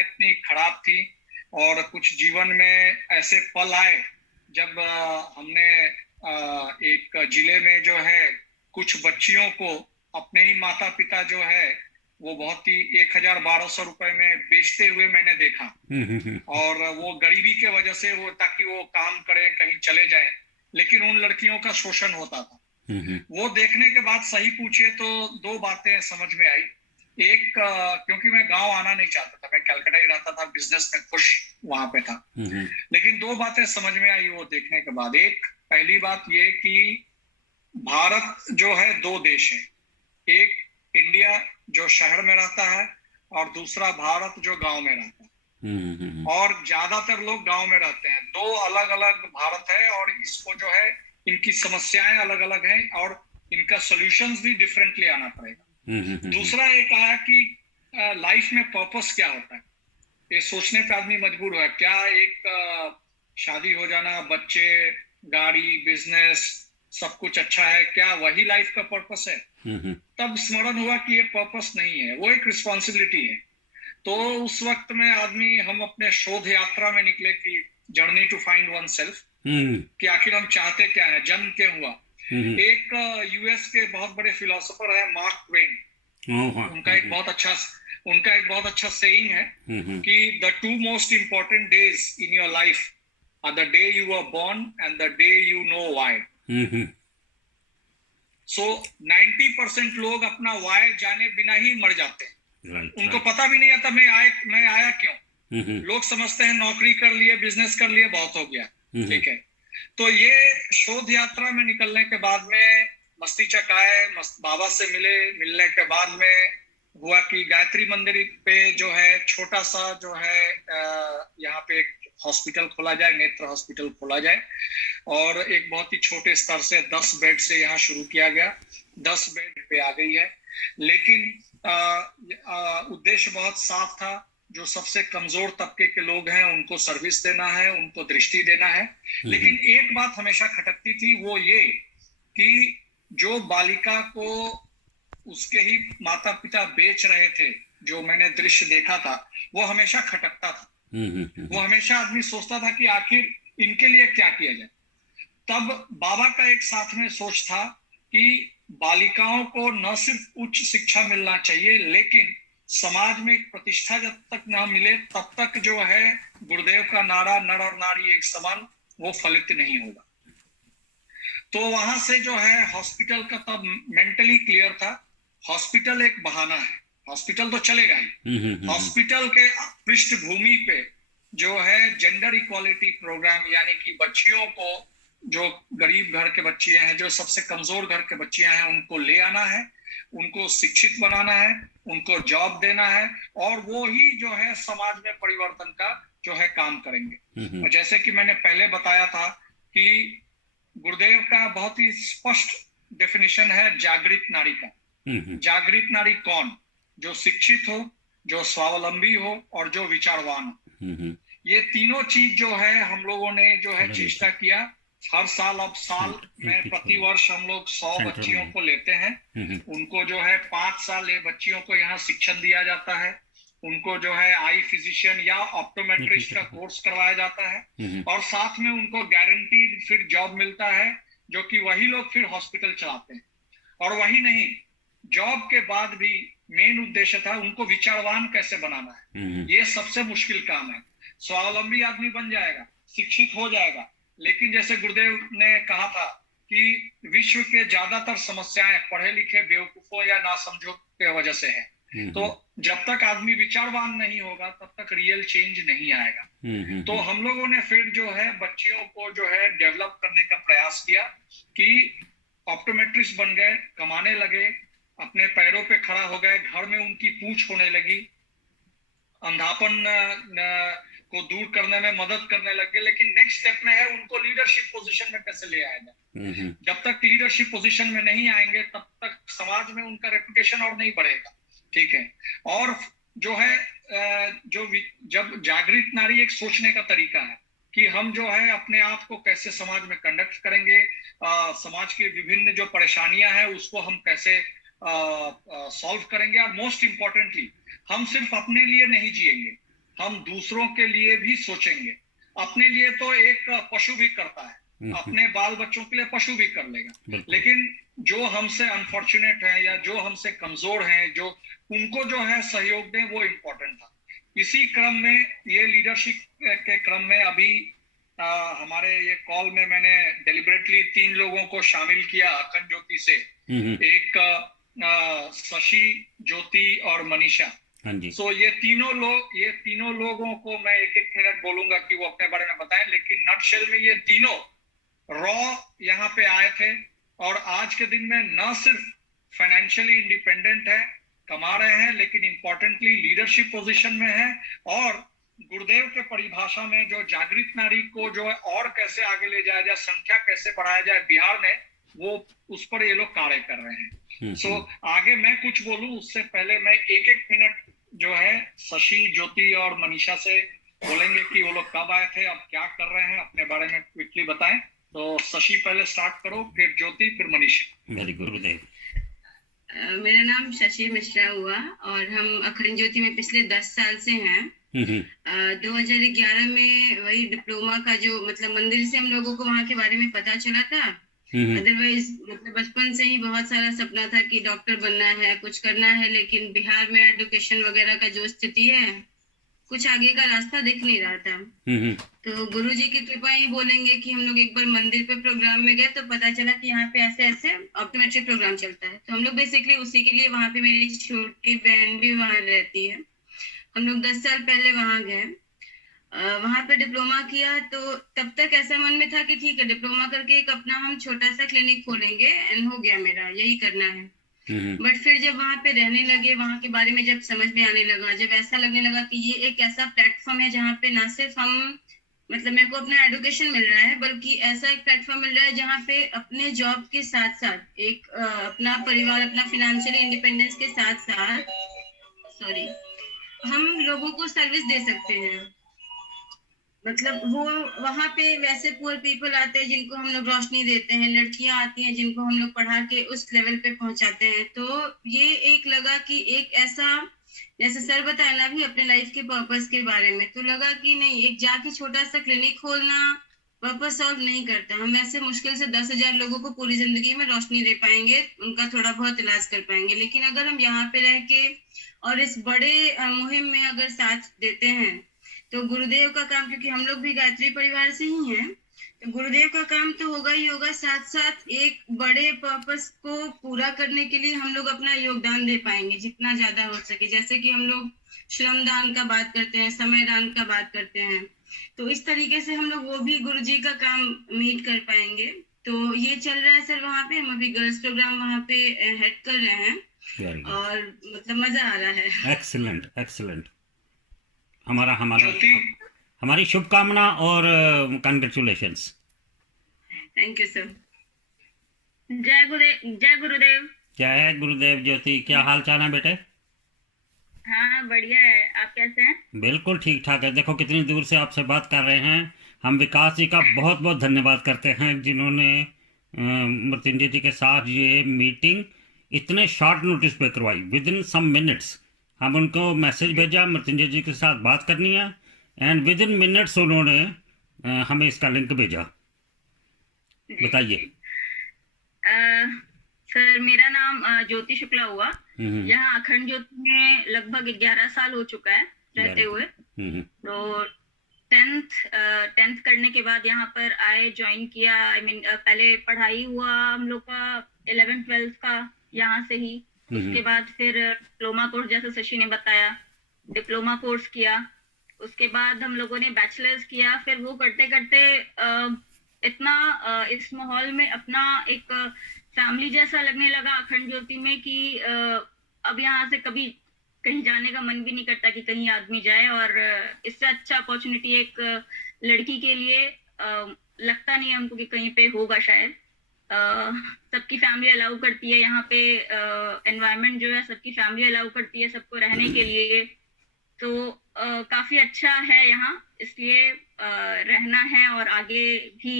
इतनी खराब थी, और कुछ जीवन में ऐसे पल आए जब हमने एक जिले में जो है कुछ बच्चियों को अपने ही माता पिता जो है वो बहुत ही 1,1200 रुपए में बेचते हुए मैंने देखा। और वो गरीबी के वजह से वो, ताकि वो काम करें, कहीं चले जाएं, लेकिन उन लड़कियों का शोषण होता था। वो देखने के बाद सही पूछिए तो दो बातें समझ में आई। एक, क्योंकि मैं गांव आना नहीं चाहता था, मैं कलकत्ता ही रहता था, बिजनेस में खुश वहां पे था। लेकिन दो बातें समझ में आई वो देखने के बाद। एक, पहली बात ये कि भारत जो है दो देश है, एक इंडिया जो शहर में रहता है और दूसरा भारत जो गांव में रहता है। और ज्यादातर लोग गांव में रहते हैं। दो अलग अलग भारत है और इसको जो है इनकी समस्याएं अलग अलग हैं और इनका सॉल्यूशंस भी डिफरेंटली आना पड़ेगा। दूसरा एक आया कि लाइफ में पर्पस क्या होता है, ये सोचने पे आदमी मजबूर हुआ। क्या एक शादी हो जाना, बच्चे, गाड़ी, बिजनेस, सब कुछ अच्छा है, क्या वही लाइफ का पर्पस है? तब स्मरण हुआ कि ये पर्पस नहीं है, वो एक रिस्पॉन्सिबिलिटी है। तो उस वक्त में आदमी, हम अपने शोध यात्रा में निकले कि journey to find oneself, कि आखिर हम चाहते क्या है, जन्म क्यों हुआ। एक यूएस के बहुत बड़े फिलोसोफर है मार्क ट्वेन, उनका एक बहुत अच्छा सेइंग है कि the two most important days in your life are the day you are born and the day you know why. So 90% लोग अपना वाई जाने बिना ही मर जाते हैं। उनको पता भी नहीं आता मैं आया क्यों। लोग समझते हैं नौकरी कर लिए, बिजनेस कर लिए, बहुत हो गया, ठीक है। तो ये शोध यात्रा में निकलने के बाद में मस्ती चकाए, बाबा से मिलने के बाद में हुआ कि गायत्री मंदिर पे जो है छोटा सा जो है यहाँ पे एक हॉस्पिटल खोला जाए, नेत्र हॉस्पिटल खोला जाए। और एक बहुत ही छोटे स्तर से 10 बेड से यहाँ शुरू किया गया, 10 बेड पे आ गई है। लेकिन उद्देश्य बहुत साफ था, जो सबसे कमजोर तबके के लोग हैं उनको सर्विस देना है, उनको दृष्टि देना है। लेकिन एक बात हमेशा खटकती थी, वो ये कि जो बालिका को उसके ही माता पिता बेच रहे थे, जो मैंने दृश्य देखा था, वो हमेशा खटकता था। वो हमेशा आदमी सोचता था कि आखिर इनके लिए क्या किया जाए। तब बाबा का एक साथ में सोच था कि बालिकाओं को न सिर्फ उच्च शिक्षा मिलना चाहिए, लेकिन समाज में एक प्रतिष्ठा जब तक न मिले तब तक जो है गुरुदेव का नारा नर और नारी एक समान, वो फलित नहीं होगा। तो वहां से जो है हॉस्पिटल का तब मेंटली क्लियर था, हॉस्पिटल एक बहाना है, हॉस्पिटल तो चलेगा ही। हॉस्पिटल के पृष्ठभूमि पे जो है जेंडर इक्वालिटी प्रोग्राम, यानी कि बच्चियों को, जो गरीब घर के बच्चियां हैं, जो सबसे कमजोर घर के बच्चियां हैं, उनको ले आना है, उनको शिक्षित बनाना है, उनको जॉब देना है, और वो ही जो है समाज में परिवर्तन का जो है काम करेंगे। और जैसे कि मैंने पहले बताया था कि गुरुदेव का बहुत ही स्पष्ट डेफिनेशन है जागृत नारी का। जागृत नारी कौन? जो शिक्षित हो, जो स्वावलंबी हो और जो विचारवान हो। ये तीनों चीज जो है हम लोगों ने जो है चेष्टा किया। हर साल, अब साल में प्रति वर्ष हम लोग 100 बच्चियों को लेते हैं। उनको जो है 5 साल ये बच्चियों को यहाँ शिक्षण दिया जाता है। उनको जो है आई फिजिशियन या ऑप्टोमेट्रिस्ट का कोर्स करवाया जाता है, और साथ में उनको गारंटीड फिर जॉब मिलता है, जो कि वही लोग फिर हॉस्पिटल चलाते हैं। और वही नहीं, जॉब के बाद भी मेन उद्देश्य था उनको विचारवान कैसे बनाना है। ये सबसे मुश्किल काम है। स्वावलंबी आदमी बन जाएगा, शिक्षित हो जाएगा, लेकिन जैसे गुरुदेव ने कहा था कि विश्व के ज्यादातर समस्याएं पढ़े लिखे बेवकूफों या नासमझों के वजह से है। तो जब तक आदमी विचारवान नहीं होगा तब तक रियल चेंज नहीं आएगा। तो हम लोगों ने फिर जो है बच्चियों को जो है डेवलप करने का प्रयास किया कि ऑप्टोमेट्रिस्ट बन गए, कमाने लगे, अपने पैरों पे खड़ा हो गए, घर में उनकी पूछ होने लगी, अंधापन को दूर करने में मदद करने लगे। लेकिन नेक्स्ट स्टेप में है उनको लीडरशिप पोजीशन में कैसे ले आया जाए। जब तक लीडरशिप पोजीशन में नहीं आएंगे तब तक समाज में उनका रेपुटेशन और नहीं बढ़ेगा, ठीक है। और जो है जब जागृत नारी एक सोचने का तरीका है कि हम जो है अपने आप को कैसे समाज में कंडक्ट करेंगे, समाज की विभिन्न जो परेशानियां हैं उसको हम कैसे सॉल्व करेंगे, और मोस्ट इंपॉर्टेंटली हम सिर्फ अपने लिए नहीं जिएंगे, हम दूसरों के लिए भी सोचेंगे। अपने लिए तो एक पशु भी करता है, अपने बाल बच्चों के लिए पशु भी कर लेगा, लेकिन जो हमसे अनफॉर्चुनेट है या जो हमसे कमजोर हैं, जो उनको जो है सहयोग दें, वो इम्पोर्टेंट था। इसी क्रम में, ये लीडरशिप के क्रम में अभी हमारे ये कॉल में मैंने डेलिबरेटली 3 लोगों को शामिल किया अखंड ज्योति से। एक शशि, ज्योति और मनीषा। हाँ जी। सो ये तीनों लोगों को मैं एक एक मिनट बोलूंगा कि वो अपने बारे में बताएं, लेकिन नटशेल में ये तीनों रॉ यहाँ पे आए थे और आज के दिन में न सिर्फ फाइनेंशियली इंडिपेंडेंट है, कमा रहे हैं, लेकिन इंपॉर्टेंटली लीडरशिप पोजीशन में है और गुरुदेव के परिभाषा में जो जागृत नारी को जो है और कैसे आगे ले जाया जाए, संख्या कैसे बढ़ाया जाए बिहार में, वो उस पर ये लोग कार्य कर रहे हैं। सो आगे मैं कुछ बोलूं उससे पहले मैं एक एक मिनट जो है शशि, ज्योति और मनीषा से बोलेंगे कि वो लोग कब आए थे, अब क्या कर रहे हैं, अपने बारे में क्विकली बताएं। तो शशि पहले स्टार्ट करो, फिर ज्योति, फिर मनीषा। Very good. मेरा नाम शशि मिश्रा हुआ और हम अखंड ज्योति में पिछले 10 साल से हैं। 2011 में वही डिप्लोमा का जो मतलब मंदिर से हम लोगों को वहाँ के बारे में पता चला था। अदरवाइज मतलब बचपन से ही बहुत सारा सपना था कि डॉक्टर बनना है, कुछ करना है, लेकिन बिहार में एजुकेशन वगैरह का जो स्थिति है, कुछ आगे का रास्ता दिख नहीं रहा था। तो गुरुजी की कृपा ही बोलेंगे कि हम लोग एक बार मंदिर पे प्रोग्राम में गए तो पता चला कि यहाँ पे ऐसे ऐसे ऑप्टोमेट्री प्रोग्राम चलता है। तो हम लोग बेसिकली उसी के लिए, वहाँ पे मेरी छोटी बहन भी वहाँ रहती है, हम लोग 10 साल पहले वहाँ गए। वहाँ पे डिप्लोमा किया तो तब तक ऐसा मन में था कि ठीक है डिप्लोमा करके एक अपना हम छोटा सा क्लिनिक खोलेंगे, एंड हो गया मेरा, यही करना है। बट फिर जब वहाँ पे रहने लगे, वहाँ के बारे में जब समझ में आने लगा, जब ऐसा लगने लगा कि ये एक ऐसा प्लेटफॉर्म है जहाँ पे ना सिर्फ हम मतलब मेरे को अपना एजुकेशन मिल रहा है, बल्कि ऐसा एक प्लेटफॉर्म मिल रहा है जहाँ पे अपने जॉब के साथ साथ एक अपना परिवार, अपना फाइनेंशियली इंडिपेंडेंस के साथ साथ हम लोगों को सर्विस दे सकते हैं। मतलब वो वहाँ पे वैसे पुअर पीपल आते हैं जिनको हम लोग रोशनी देते हैं, लड़कियां आती हैं जिनको हम लोग पढ़ा के उस लेवल पे पहुंचाते हैं। तो ये एक लगा कि एक ऐसा, जैसे सर बताया ना भी अपने लाइफ के पर्पस के बारे में, तो लगा कि नहीं, एक जाके छोटा सा क्लिनिक खोलना पर्पस सॉल्व नहीं करता। हम ऐसे मुश्किल से 10,000 लोगों को पूरी जिंदगी में रोशनी दे पाएंगे, उनका थोड़ा बहुत इलाज कर पाएंगे, लेकिन अगर हम यहाँ पे रह के और इस बड़े मुहिम में अगर साथ देते हैं तो गुरुदेव का काम, क्योंकि हम लोग भी गायत्री परिवार से ही हैं, तो गुरुदेव का काम तो होगा ही होगा, साथ साथ एक बड़े पर्पस को पूरा करने के लिए हम लोग अपना योगदान दे पाएंगे जितना ज्यादा हो सके। जैसे कि हम लोग श्रमदान का बात करते हैं, समय दान का बात करते हैं, तो इस तरीके से हम लोग वो भी गुरुजी का काम मीट कर पाएंगे। तो ये चल रहा है सर। वहाँ पे हम अभी गर्ल्स प्रोग्राम वहाँ पे हेड कर रहे हैं और मतलब मजा आ रहा है। Excellent excellent. हमारी शुभकामना और कंग्रेचुलेशंस। Thank you sir. जय गुरुदेव। जय गुरुदेव। ज्योति, क्या हाल चाल है बेटे? हाँ बढ़िया है, आप कैसे हैं? बिल्कुल ठीक ठाक है। देखो कितनी दूर से आपसे बात कर रहे हैं। हम विकास जी का बहुत बहुत धन्यवाद करते हैं जिन्होंने मृत्युंजय जी के साथ ये मीटिंग इतने शॉर्ट नोटिस पे करवाई, विद इन सम मिनट्स। हम उनको मैसेज भेजा मृत्युंजय जी के साथ बात करनी है, एंड विद इन मिनट्स उन्होंने हमें इसका लिंक भेजा। बताइए। सर मेरा नाम ज्योति शुक्ला हुआ। यहाँ अखंड ज्योति में लगभग 11 साल हो चुका है रहते हुए। तो 10th करने के बाद यहाँ पर आए, ज्वाइन किया। पहले पढ़ाई हुआ हम लोग का 11th-12th का यहाँ से ही। उसके बाद फिर डिप्लोमा कोर्स, जैसे शशि ने बताया, डिप्लोमा कोर्स किया। उसके बाद हम लोगों ने बैचलर्स किया। फिर वो करते करते इतना इस माहौल में अपना एक फैमिली जैसा लगने लगा अखंड ज्योति में कि अब यहाँ से कभी कहीं जाने का मन भी नहीं करता कि कहीं आदमी जाए। और इससे अच्छा अपॉर्चुनिटी एक लड़की के लिए लगता नहीं हमको कि कहीं पे होगा शायद। सबकी फैमिली अलाउ करती है यहाँ पे, एनवायरनमेंट जो है सबकी फैमिली अलाउ करती है सबको रहने के लिए। तो काफी अच्छा है यहाँ, इसलिए रहना है और आगे भी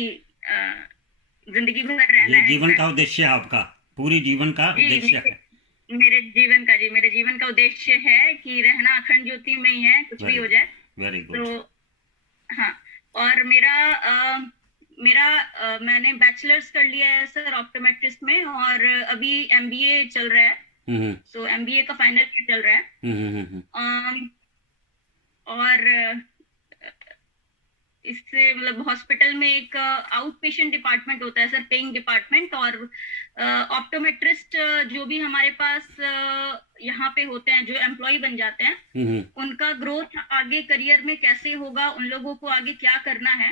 जिंदगी भर रहना है। जीवन का उद्देश्य है आपका, पूरी जीवन का उद्देश्य है? मेरे जीवन का उद्देश्य है कि रहना अखंड ज्योति में ही है, कुछ भी हो जाए। Very good. तो हाँ, और मैंने बैचलर्स कर लिया है सर ऑप्टोमेट्रिस्ट में, और अभी एमबीए चल रहा है। सो एमबीए का फाइनल चल रहा है। और इससे मतलब हॉस्पिटल में एक आउट पेशेंट डिपार्टमेंट होता है सर, पेइंग डिपार्टमेंट, और ऑप्टोमेट्रिस्ट जो भी हमारे पास यहाँ पे होते हैं, जो एम्प्लॉय बन जाते हैं, उनका ग्रोथ आगे करियर में कैसे होगा, उन लोगों को आगे क्या करना है,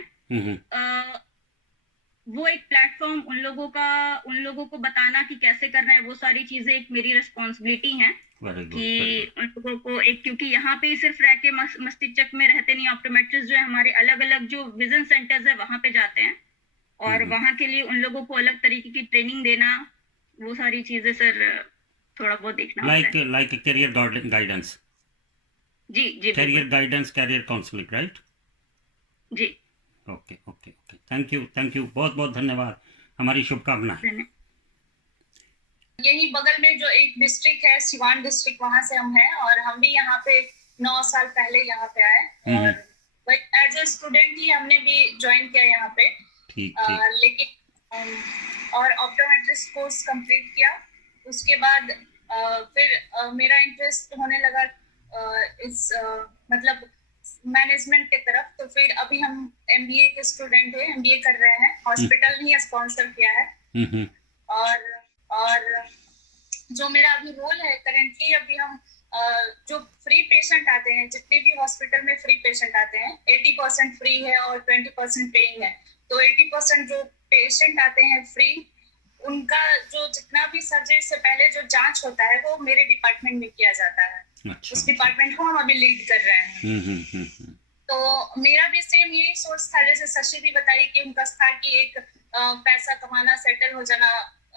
वो एक प्लेटफॉर्म उन लोगों को बताना कि कैसे करना है, वो सारी चीजें एक मेरी रिस्पॉन्सिबिलिटी है कि उन लोगों को एक, क्योंकि यहाँ पे सिर्फ रह के मस्तिष्क में रहते नहीं, ऑप्टोमेट्रिस्ट जो है हमारे अलग अलग जो विजन सेंटर्स है वहां पे जाते हैं, और वहां के लिए उन लोगों को अलग तरीके की ट्रेनिंग देना, वो सारी चीजें सर थोड़ा बहुत देखना होता है। Like career guidance. जी career guidance, career counselling, right? जी। Okay okay okay, thank you, बहुत बहुत धन्यवाद, हमारी शुभकामनाएं। यही बगल में जो एक डिस्ट्रिक्ट है, सिवान डिस्ट्रिक्ट, वहां से हम हैं, और हम भी यहाँ पे 9 साल पहले यहाँ पे आए, और एज ए स्टूडेंट ही हमने भी ज्वाइन किया यहाँ पे। लेकिन और ऑप्टोमेट्रिस्ट कोर्स कंप्लीट किया। उसके बाद फिर मेरा इंटरेस्ट होने लगा इस मतलब मैनेजमेंट की तरफ, तो फिर अभी हम एमबीए के स्टूडेंट हैं, एमबीए कर रहे हैं, हॉस्पिटल ही स्पॉन्सर किया है। और जो मेरा अभी रोल है करेंटली, अभी हम जो फ्री पेशेंट आते हैं, जितने भी हॉस्पिटल में फ्री पेशेंट आते हैं, 80% फ्री है और 20% पेइंग है। तो 80% जो पेशेंट आते हैं फ्री, उनका जो जितना भी सर्जरी से पहले जो जांच होता है वो मेरे डिपार्टमेंट में किया जाता है। अच्छा, उस डिपार्टमेंट को हम अभी लीड कर रहे हैं। तो मेरा भी सेम यही सोच था, जैसे शशि भी बताई कि उनका था कि एक पैसा कमाना, सेटल हो जाना।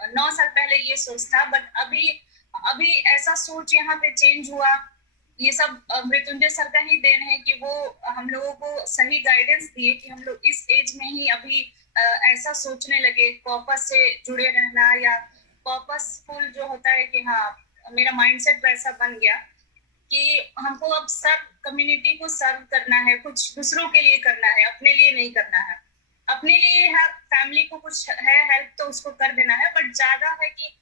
9 साल पहले ये सोच था, बट अभी ऐसा सोच यहाँ पे चेंज हुआ। ये सब मृत्युंजय सर का ही देन है कि वो हम लोगों को सही गाइडेंस दिए कि हम लोग इस एज में ही अभी ऐसा सोचने लगे, पर्पस से जुड़े रहना, या पर्पसफुल जो होता है कि हाँ, मेरा माइंडसेट वैसा बन गया कि हमको अब सब कम्युनिटी को सर्व करना है, कुछ दूसरों के लिए करना है, अपने लिए नहीं करना है। अपने लिए है, फैमिली को कुछ है हेल्प तो उसको कर देना है, बट ज्यादा है कि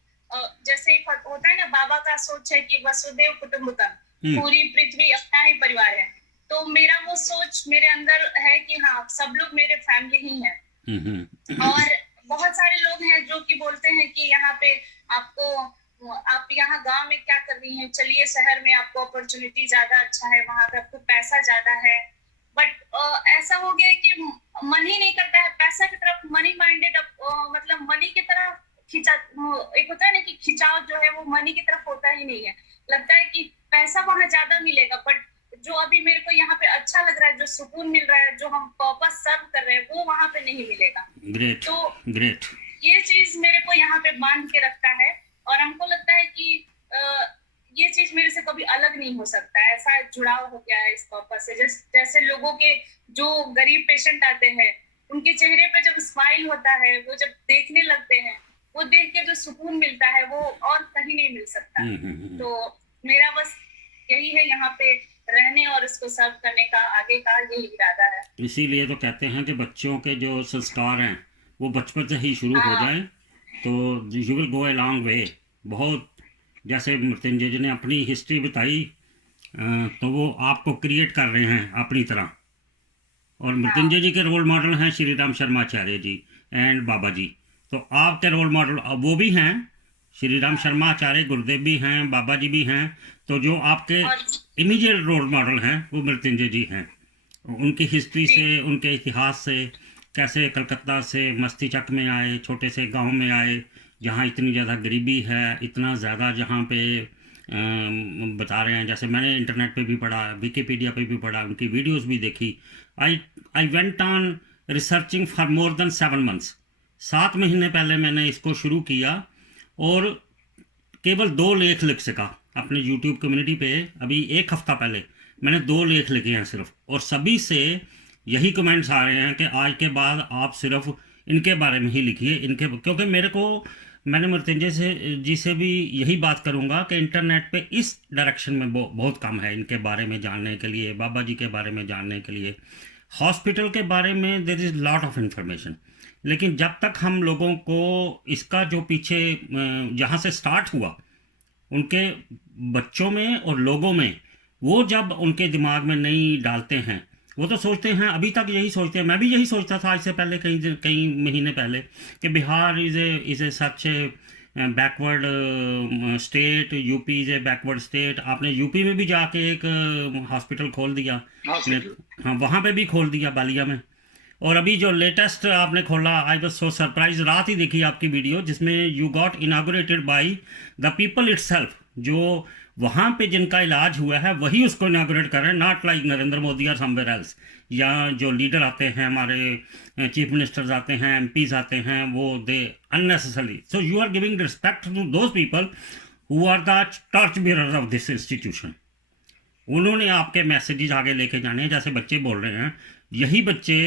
जैसे एक होता है ना, बाबा का सोच है कि वसुदेव कुटुंबकम, पूरी पृथ्वी अपना ही परिवार है। तो मेरा वो सोच मेरे अंदर है कि हाँ, सब लोग मेरे फैमिली ही है। और बहुत सारे लोग हैं जो कि बोलते हैं कि यहाँ पे आप यहाँ गांव में क्या कर रही हैं, चलिए शहर में, आपको अपॉर्चुनिटी ज्यादा अच्छा है, वहां पे आपको पैसा ज्यादा है। बट ऐसा हो गया कि मन ही नहीं करता है पैसा की तरफ, मनी माइंडेड, मतलब मनी की तरफ खिंचा, एक होता है ना कि खिंचाव जो है वो मनी की तरफ होता ही नहीं है। लगता है कि पैसा वहां ज्यादा मिलेगा, बट जो अभी मेरे को यहाँ पे अच्छा लग रहा है, जो सुकून मिल रहा है, जो हम पर्पस सर्व कर रहे हैं, वो वहां पे नहीं मिलेगा। ग्रेट, तो ग्रेट, ये चीज मेरे को यहाँ पे बांध के रखता है, और हमको लगता है कि ये चीज मेरे से कभी अलग नहीं हो सकता है। ऐसा जुड़ाव हो गया है इस पर्पस से। जैसे लोगों के जो गरीब पेशेंट आते हैं, उनके चेहरे पे जब स्माइल होता है, वो जब देखने लगते हैं, वो देख के जो सुकून मिलता है वो और कहीं नहीं मिल सकता। तो मेरा बस यही है यहाँ पे रहने और इसको सर्व करने का आगे का यही इरादा है। इसीलिए तो कहते हैं कि बच्चों के जो संस्कार हैं वो बचपन से ही शुरू हो जाएं तो you will go a long way. बहुत जैसे मृत्युंजय जी ने अपनी हिस्ट्री बताई, तो वो आपको क्रिएट कर रहे हैं अपनी तरह। और मृत्युंजय जी के रोल मॉडल हैं श्री राम शर्माचार्य जी एंड बाबा जी। तो आपके रोल मॉडल वो भी हैं, श्री राम शर्माचार्य गुरुदेव भी हैं, बाबा जी भी हैं। तो जो आपके इमीडिएट रोल मॉडल हैं वो मृत्युंजय जी हैं। उनकी हिस्ट्री से, उनके इतिहास से, कैसे कलकत्ता से मस्तिष्क में आए, छोटे से गांव में आए जहाँ इतनी ज़्यादा गरीबी है, इतना ज़्यादा जहाँ पे बता रहे हैं। जैसे मैंने इंटरनेट पे भी पढ़ा, विकिपीडिया पे भी पढ़ा, उनकी वीडियोस भी देखी। I went on researching for more than 7 months। 7 महीने पहले मैंने इसको शुरू किया और केवल 2 लेख लिख सका अपने यूट्यूब कम्युनिटी पे। अभी 1 हफ्ता पहले मैंने 2 लेख लिखे हैं सिर्फ, और सभी से यही कमेंट्स आ रहे हैं कि आज के बाद आप सिर्फ इनके बारे में ही लिखिए, इनके, क्योंकि मेरे को मैंने मृत्युंजय जी से भी यही बात करूंगा कि इंटरनेट पे इस डायरेक्शन में बहुत कम है इनके बारे में जानने के लिए, बाबा जी के बारे में जानने के लिए। हॉस्पिटल के बारे में there is lot of information, लेकिन जब तक हम लोगों को इसका जो पीछे जहाँ से स्टार्ट हुआ उनके बच्चों में और लोगों में, वो जब उनके दिमाग में नहीं डालते हैं, वो तो सोचते हैं, अभी तक यही सोचते हैं, मैं भी यही सोचता था आज से पहले कई महीने पहले, कि Bihar is a such backward state, UP is a backward state. आपने यूपी में भी जाके एक हॉस्पिटल खोल दिया, हाँ वहाँ पे भी खोल दिया बालिया में। और अभी जो लेटेस्ट आपने खोला, आई वाज सो सरप्राइज, रात ही देखी आपकी वीडियो जिसमें you got inaugurated by the people itself, जो वहाँ पे जिनका इलाज हुआ है वही उसको इनागुरेट कर रहे हैं, नॉट लाइक नरेंद्र मोदी और समवेयर एल्स, या जो लीडर आते हैं हमारे चीफ मिनिस्टर्स आते हैं, एमपीज आते हैं, वो they unnecessary. So you are giving respect to those people who are the torch bearer of this institution. उन्होंने आपके मैसेजेस आगे लेके जाने हैं, जैसे बच्चे बोल रहे हैं, यही बच्चे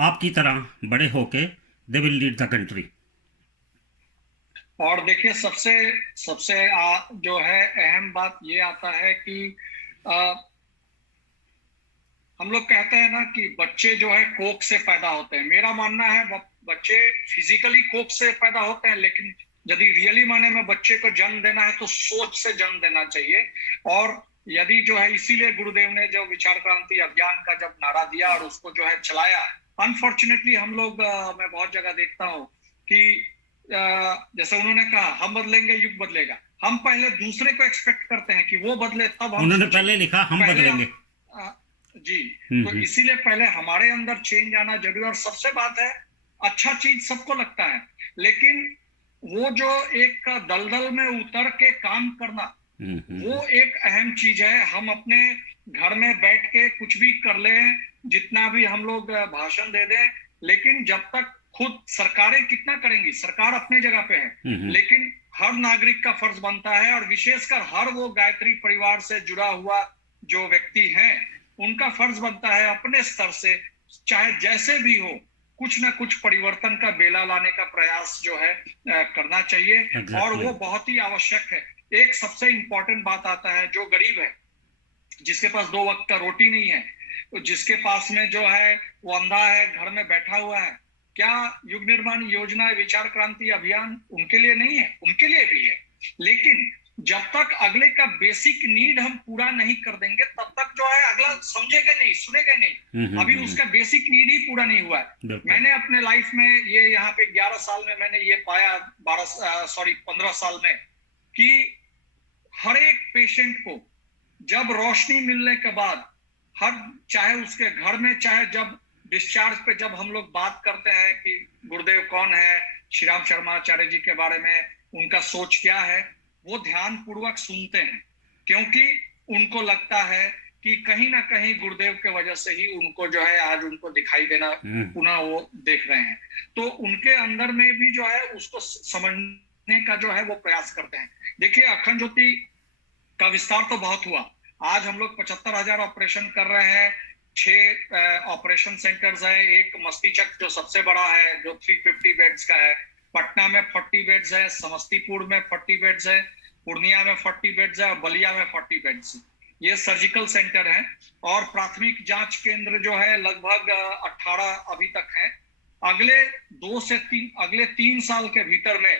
आपकी तरह बड़े होके they will lead the country. और देखिए सबसे जो है अहम बात ये आता है कि हम लोग कहते हैं ना कि बच्चे जो है कोख से पैदा होते हैं। मेरा मानना है बच्चे फिजिकली कोख से पैदा होते हैं, लेकिन यदि रियली माने में बच्चे को जन्म देना है तो सोच से जन्म देना चाहिए। और यदि जो है, इसीलिए गुरुदेव ने जो विचार क्रांति अभियान का जब नारा दिया और उसको जो है चलाया, अनफॉर्चुनेटली हम लोग मैं बहुत जगह देखता हूँ कि जैसे उन्होंने कहा हम बदलेंगे युग बदलेगा, हम पहले दूसरे को एक्सपेक्ट करते हैं कि वो बदले, तब हम उन्होंने पहले लिखा हम बदलेंगे जी। तो इसीलिए पहले हमारे अंदर चेंज आना जरूरी। और सबसे बात है, अच्छा चीज सबको लगता है, लेकिन वो जो एक दलदल में उतर के काम करना, वो एक अहम चीज है। हम अपने घर में बैठ के कुछ भी कर ले, जितना भी हम लोग भाषण दे दें, लेकिन जब तक खुद सरकारें कितना करेंगी, सरकार अपने जगह पे है, लेकिन हर नागरिक का फर्ज बनता है, और विशेषकर हर वो गायत्री परिवार से जुड़ा हुआ जो व्यक्ति है, उनका फर्ज बनता है अपने स्तर से, चाहे जैसे भी हो, कुछ ना कुछ परिवर्तन का बेला लाने का प्रयास जो है करना चाहिए। और वो बहुत ही आवश्यक है। एक सबसे इंपॉर्टेंट बात आता है, जो गरीब है, जिसके पास 2 वक्त का रोटी नहीं है, तो जिसके पास में जो है वो अंधा है, घर में बैठा हुआ है, क्या युग निर्माण योजना, विचार क्रांति अभियान उनके लिए नहीं है? उनके लिए भी है। लेकिन जब तक अगले का बेसिक नीड हम पूरा नहीं कर देंगे, तब तक जो है अगला समझेगा नहीं, सुनेगा नहीं। अभी उसका बेसिक नीड ही पूरा नहीं हुआ है। मैंने अपने लाइफ में ये यहाँ पे 11 साल में मैंने ये पाया, 15 साल में, कि हर एक पेशेंट को जब रोशनी मिलने के बाद, चाहे उसके घर में, चाहे जब डिस्चार्ज पे जब हम लोग बात करते हैं कि गुरुदेव कौन है, श्री राम शर्माचार्य जी के बारे में उनका सोच क्या है, वो ध्यान पूर्वक सुनते हैं, क्योंकि उनको लगता है कि कहीं ना कहीं गुरुदेव के वजह से ही उनको जो है आज उनको दिखाई देना पुनः वो देख रहे हैं। तो उनके अंदर में भी जो है उसको समझने का जो है वो प्रयास करते हैं। देखिए, अखंड ज्योति का विस्तार तो बहुत हुआ। आज हम लोग 75,000 ऑपरेशन कर रहे हैं, 6 ऑपरेशन सेंटर्स है, एक मस्तीचक जो सबसे बड़ा है जो 350 बेड्स का है, पटना में 40 बेड्स है, समस्तीपुर में 40 बेड्स है, पूर्णिया में 40 बेड्स है और बलिया में 40 बेड्स है। ये सर्जिकल सेंटर है। और प्राथमिक जांच केंद्र जो है लगभग 18 अभी तक है। अगले 3 साल के भीतर में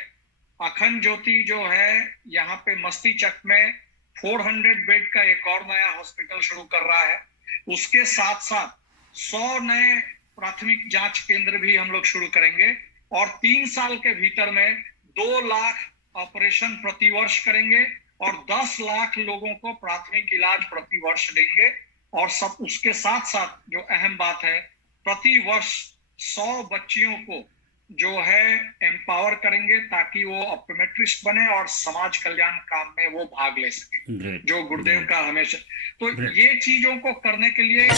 अखंड ज्योति जो है यहाँ पे मस्तीचक में 400 बेड का एक और नया हॉस्पिटल शुरू कर रहा है। उसके साथ साथ 100 नए प्राथमिक जांच केंद्र भी हम लोग शुरू करेंगे, और 3 साल के भीतर में 2 लाख ऑपरेशन प्रति वर्ष करेंगे और 10 लाख लोगों को प्राथमिक इलाज प्रति वर्ष देंगे। और सब उसके साथ साथ जो अहम बात है, प्रति वर्ष 100 बच्चियों को जो है एम्पावर करेंगे ताकि वो ऑप्टोमेट्रिस्ट बने और समाज कल्याण काम में वो भाग ले सके, जो गुरुदेव का हमेशा। तो ये चीजों को करने के लिए